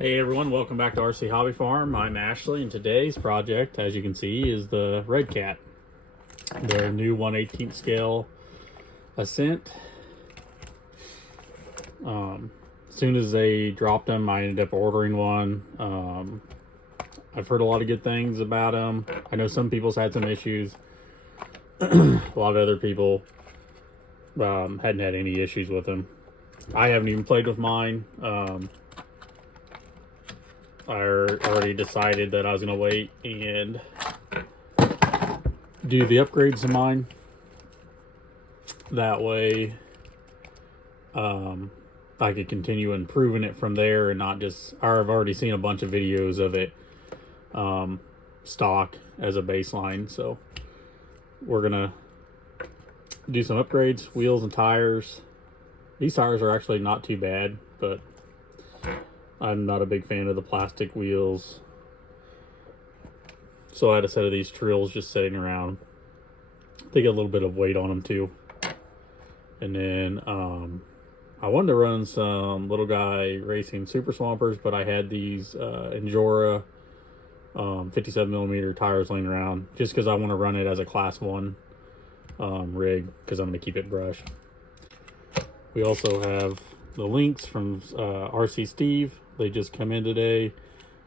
Hey everyone, welcome back to RC Hobby Farm. I'm Ashley, and today's project, as you can see, is the Redcat. Their new 1/18 scale Ascent. As soon as they dropped them, I ended up ordering one. I've heard a lot of good things about them. I know some people's had some issues. A lot of other people hadn't had any issues with them. I haven't even played with mine. I already decided that I was going to wait and do the upgrades to mine. That way, I could continue improving it from there and not just... I've already seen a bunch of videos of it stock as a baseline. So we're going to do some upgrades, wheels and tires. These tires are actually not too bad, but I'm not a big fan of the plastic wheels. So I had a set of these Trills just sitting around. They get a little bit of weight on them too. And then I wanted to run some Little Guy Racing Super Swampers, but I had these Endura 57mm tires laying around just because I want to run it as a class 1 rig, because I'm going to keep it brushed. We also have the links from RC Steve. They just come in today.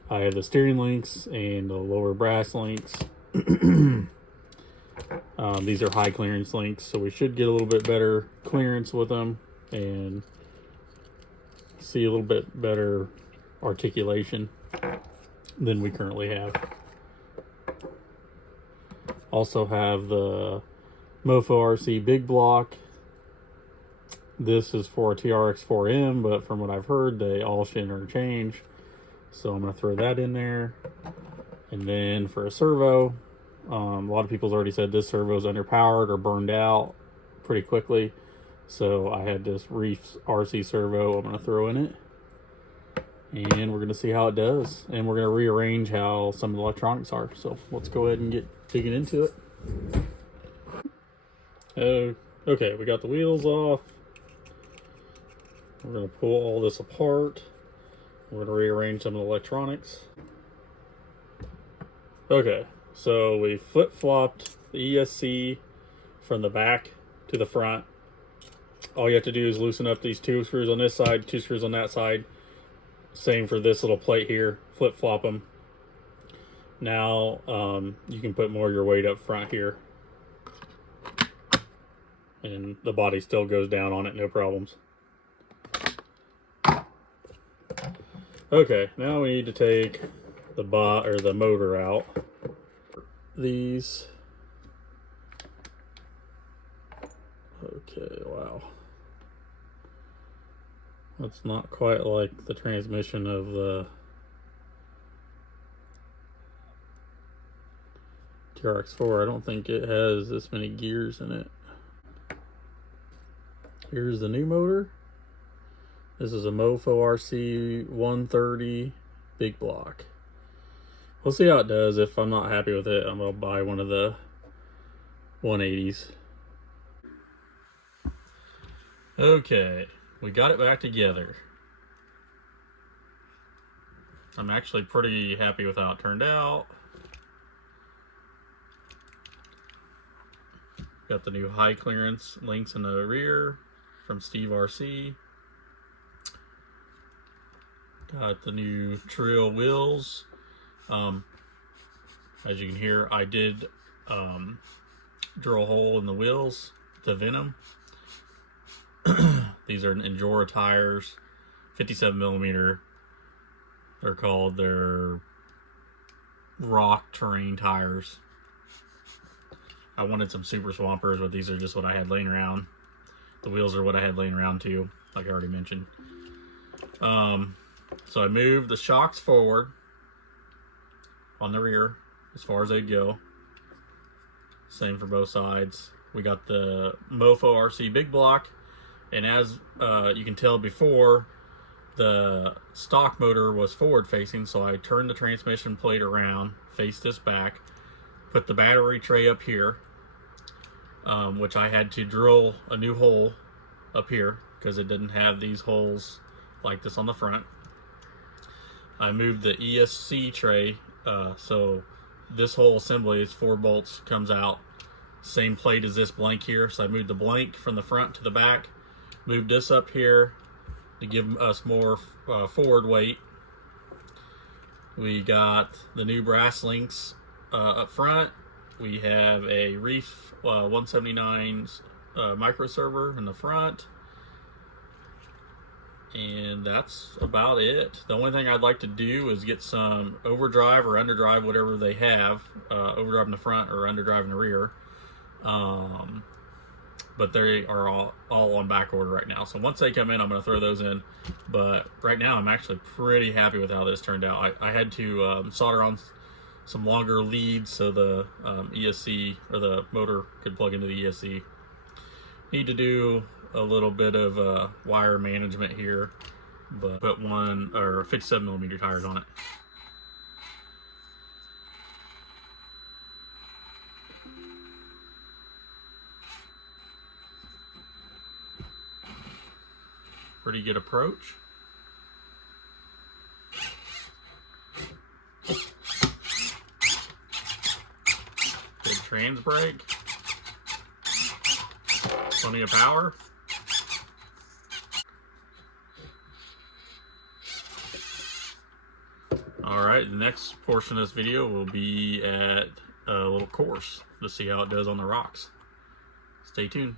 I have the steering links and the lower brass links. These are high clearance links, so we should get a little bit better clearance with them and see a little bit better articulation than we currently have. Also have the Mofo Rc big block. This is for a TRX 4M, but from what I've heard, they all should interchange. So I'm going to throw that in there. And then for a servo, a lot of people's already said this servo is underpowered or burned out pretty quickly. So I had this Reef RC servo I'm going to throw in it. And we're going to see how it does. And we're going to rearrange how some of the electronics are. So let's go ahead and get digging into it. Okay, we got the wheels off. We're going to pull all this apart. We're going to rearrange some of the electronics. Okay, so we flip-flopped the ESC from the back to the front. All you have to do is loosen up these 2 screws on this side, 2 screws on that side. Same for this little plate here. Flip-flop them. Now you can put more of your weight up front here. And the body still goes down on it, no problems. Okay, now we need to take the motor out. These. Okay, wow. That's not quite like the transmission of the TRX4. I don't think it has this many gears in it. Here's the new motor. This is a Mofo Rc 130 big block. We'll see how it does. If I'm not happy with it, I'm going to buy one of the 180s. Okay, we got it back together. I'm actually pretty happy with how it turned out. Got the new high clearance links in the rear from Steve RC. Got the new Trill wheels. As you can hear, I did drill a hole in the wheels to Venom. These are Endura tires, 57mm. They're called. They're rock terrain tires. I wanted some Super Swampers, but these are just what I had laying around. The wheels are what I had laying around too, like I already mentioned. So I moved the shocks forward on the rear as far as they'd go. Same for both sides. We got the Mofo Rc big block, and as you can tell before, the stock motor was forward facing, so I turned the transmission plate around, faced this back, put the battery tray up here, which I had to drill a new hole up here because it didn't have these holes like this on the front. I moved the ESC tray, so this whole assembly is 4 bolts, comes out same plate as this blank here. So I moved the blank from the front to the back, moved this up here to give us more forward weight. We got the new brass links up front. We have a Reef 179 micro server in the front. And that's about it. The only thing I'd like to do is get some overdrive or underdrive, whatever they have, overdrive in the front or underdrive in the rear. But they are all on back order right now. So once they come in, I'm going to throw those in. But right now, I'm actually pretty happy with how this turned out. I had to solder on some longer leads so the ESC or the motor could plug into the ESC. Need to do a little bit of wire management here, but put 57mm tires on it. Pretty good approach. Good trans brake. Plenty of power. Alright, the next portion of this video will be at a little course to see how it does on the rocks. Stay tuned.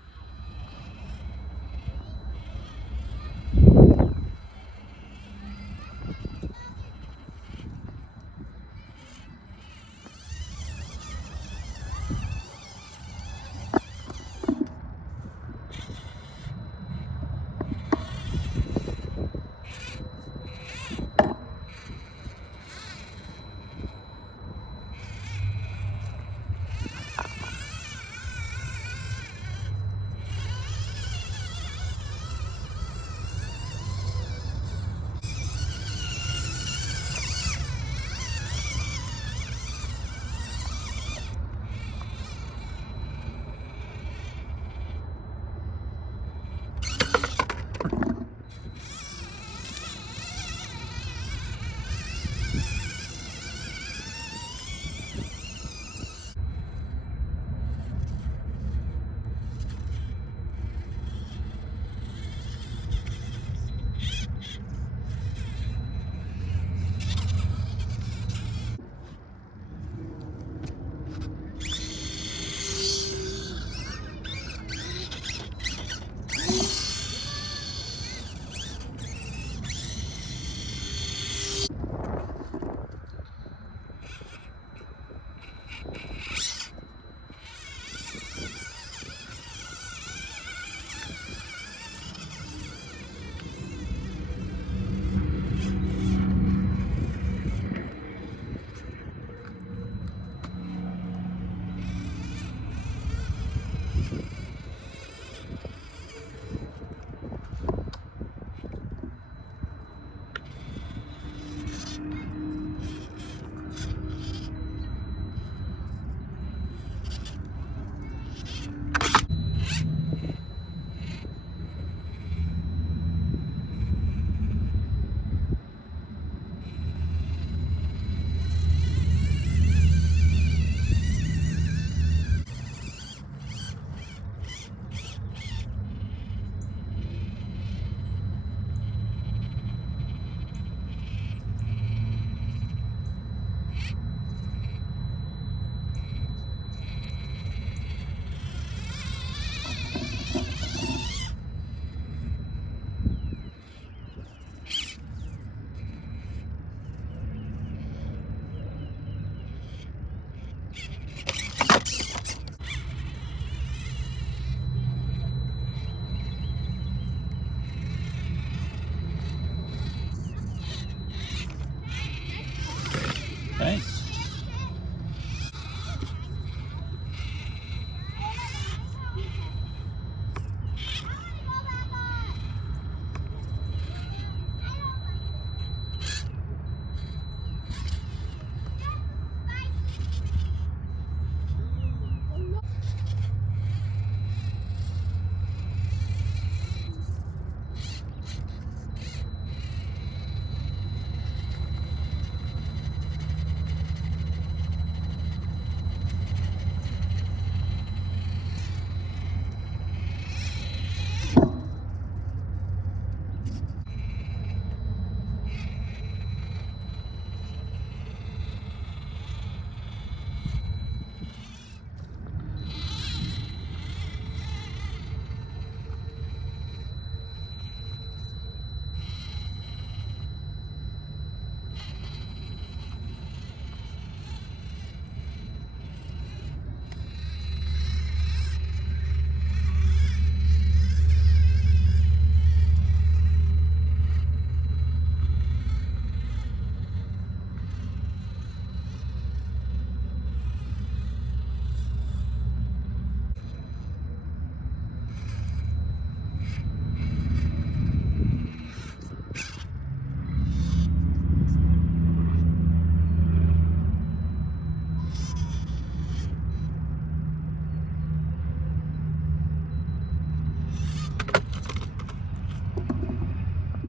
Thanks.